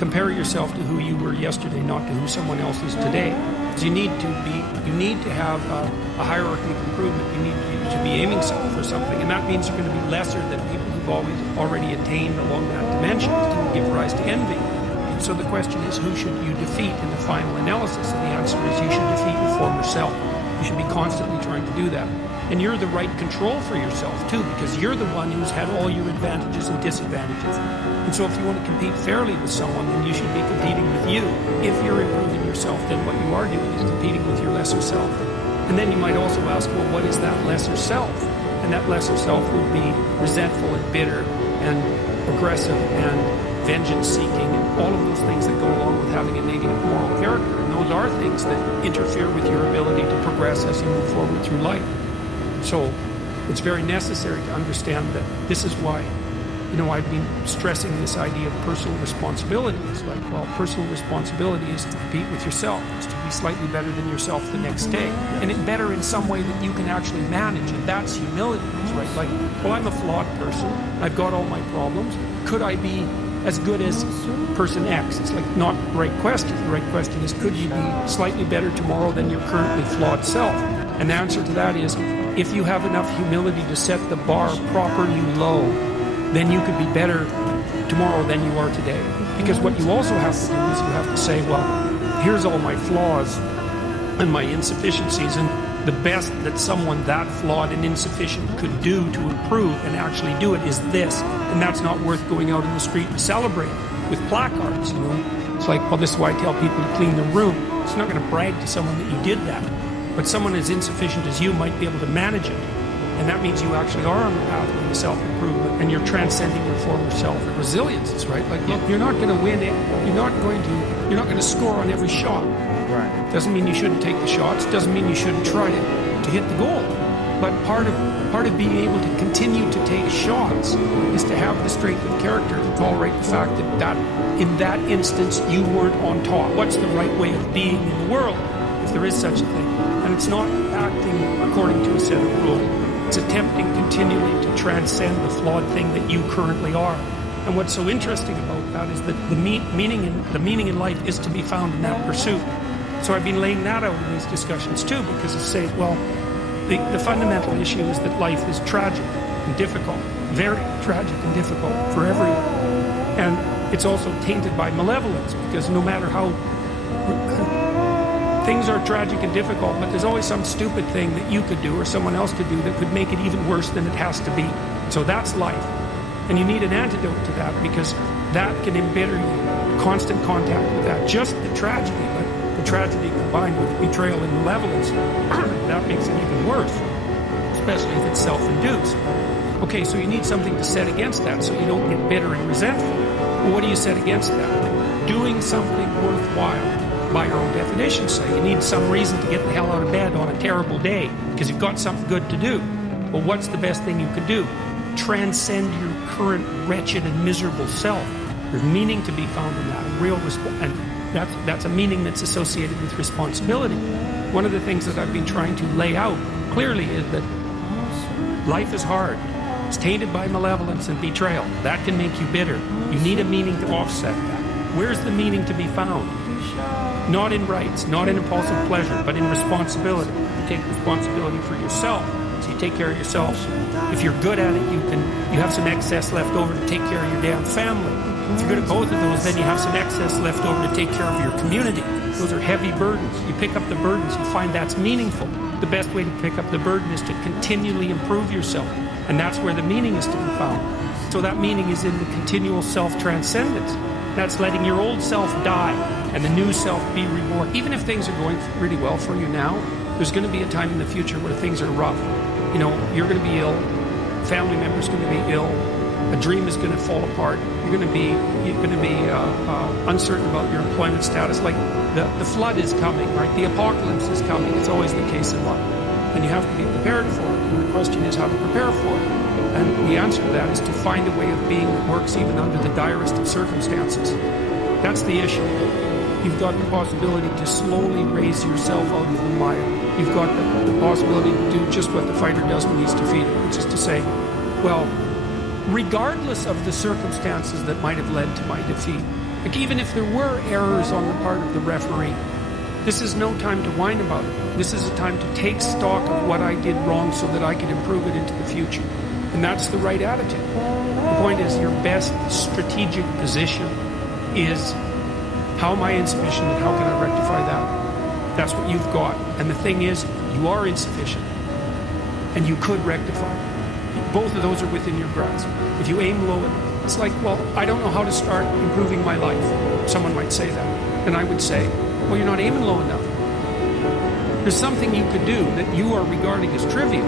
compare yourself to who you were yesterday, not to who someone else is today. Because you need to have a hierarchy of improvement. You need to be aiming for something, and that means you're going to be lesser than people who've already attained along that dimension. It can give rise to envy. And so the question is, who should you defeat in the final analysis? And the answer is, you should defeat your former self. You should be constantly trying to do that. And you're the right control for yourself too, because you're the one who's had all your advantages and disadvantages. And so if you want to compete fairly with someone, then you should be competing with you. If you're improving yourself, then what you are doing is competing with your lesser self. And then you might also ask, well, what is that lesser self? And that lesser self would be resentful and bitter and aggressive and vengeance-seeking and all of those things that go along with having a negative moral character. And those are things that interfere with your ability to progress as you move forward through life. So it's very necessary to understand that this is why, I've been stressing this idea of personal responsibility. It's like, well, personal responsibility is to compete with yourself. It's to be slightly better than yourself the next day. And it better in some way that you can actually manage. And that's humility, right? Like, well, I'm a flawed person. I've got all my problems. Could I be as good as person X? It's like not the right question. The right question is, could you be slightly better tomorrow than your currently flawed self? And the answer to that is, if you have enough humility to set the bar properly low, then you could be better tomorrow than you are today. Because what you also have to do is you have to say, well, here's all my flaws and my insufficiencies, and the best that someone that flawed and insufficient could do to improve and actually do it is this. And that's not worth going out in the street and celebrating with placards, It's like, well, this is why I tell people to clean the room. It's not going to brag to someone that you did that. But someone as insufficient as you might be able to manage it. And that means you actually are on the pathway to self-improvement, and you're transcending your former self. And resilience is right. Like, look, you're not going to win it. You're not going to score on every shot. Right. Doesn't mean you shouldn't take the shots. Doesn't mean you shouldn't try to hit the goal. But part of being able to continue to take shots is to have the strength of character to tolerate the fact that in that instance you weren't on top. What's the right way of being in the world, if there is such a thing? And it's not acting according to a set of rules. It's attempting continually to transcend the flawed thing that you currently are. And what's so interesting about that is that the meaning in life is to be found in that pursuit. So I've been laying that out in these discussions too, because I say, well, the fundamental issue is that life is tragic and difficult, very tragic and difficult for everyone. And it's also tainted by malevolence, because no matter how things are tragic and difficult, but there's always some stupid thing that you could do or someone else could do that could make it even worse than it has to be. So that's life. And you need an antidote to that, because that can embitter you. Constant contact with that. Just the tragedy, but the tragedy combined with betrayal and malevolence, that makes it even worse, especially if it's self-induced. Okay, so you need something to set against that so you don't get bitter and resentful. Well, what do you set against that? Doing something worthwhile. By your own definition, say you need some reason to get the hell out of bed on a terrible day because you've got something good to do. Well, what's the best thing you could do? Transcend your current wretched and miserable self. There's meaning to be found in that, and that's a meaning that's associated with responsibility. One of the things that I've been trying to lay out clearly is that life is hard. It's tainted by malevolence and betrayal. That can make you bitter. You need a meaning to offset that. Where's the meaning to be found? Not in rights, not in impulsive pleasure, but in responsibility. You take responsibility for yourself, so you take care of yourself. If you're good at it, you have some excess left over to take care of your damn family. If you're good at both of those, then you have some excess left over to take care of your community. Those are heavy burdens. You pick up the burdens, you find that's meaningful. The best way to pick up the burden is to continually improve yourself, and that's where the meaning is to be found. So that meaning is in the continual self-transcendence. That's letting your old self die and the new self be reborn. Even if things are going really well for you now, there's going to be a time in the future where things are rough. You're going to be ill, family members are going to be ill, a dream is going to fall apart, you're going to be uncertain about your employment status. Like the flood is coming, right? The apocalypse is coming. It's always the case in life. And you have to be prepared for it. And the question is how to prepare for it. And the answer to that is to find a way of being that works even under the direst of circumstances. That's the issue. You've got the possibility to slowly raise yourself out of the mire. You've got the possibility to do just what the fighter does when he's defeated, which is to say, well, regardless of the circumstances that might have led to my defeat. Like, even if there were errors on the part of the referee, this is no time to whine about it. This is a time to take stock of what I did wrong so that I could improve it into the future. And that's the right attitude. The point is, your best strategic position is, how am I insufficient and how can I rectify that? That's what you've got. And the thing is, you are insufficient and you could rectify it. Both of those are within your grasp. If you aim low enough, it's like, well, I don't know how to start improving my life. Someone might say that. And I would say, well, you're not aiming low enough. There's something you could do that you are regarding as trivial,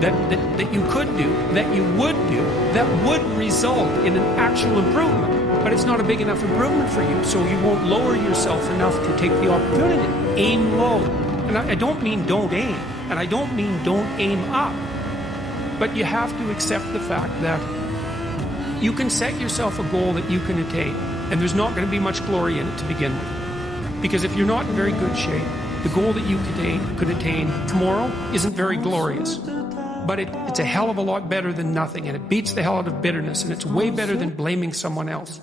that you could do, that you would do, that would result in an actual improvement. But it's not a big enough improvement for you, so you won't lower yourself enough to take the opportunity. Aim low. And I don't mean don't aim, and I don't mean don't aim up. But you have to accept the fact that you can set yourself a goal that you can attain, and there's not going to be much glory in it to begin with. Because if you're not in very good shape, the goal that you could attain tomorrow isn't very glorious. But it's a hell of a lot better than nothing, and it beats the hell out of bitterness, and it's way better than blaming someone else.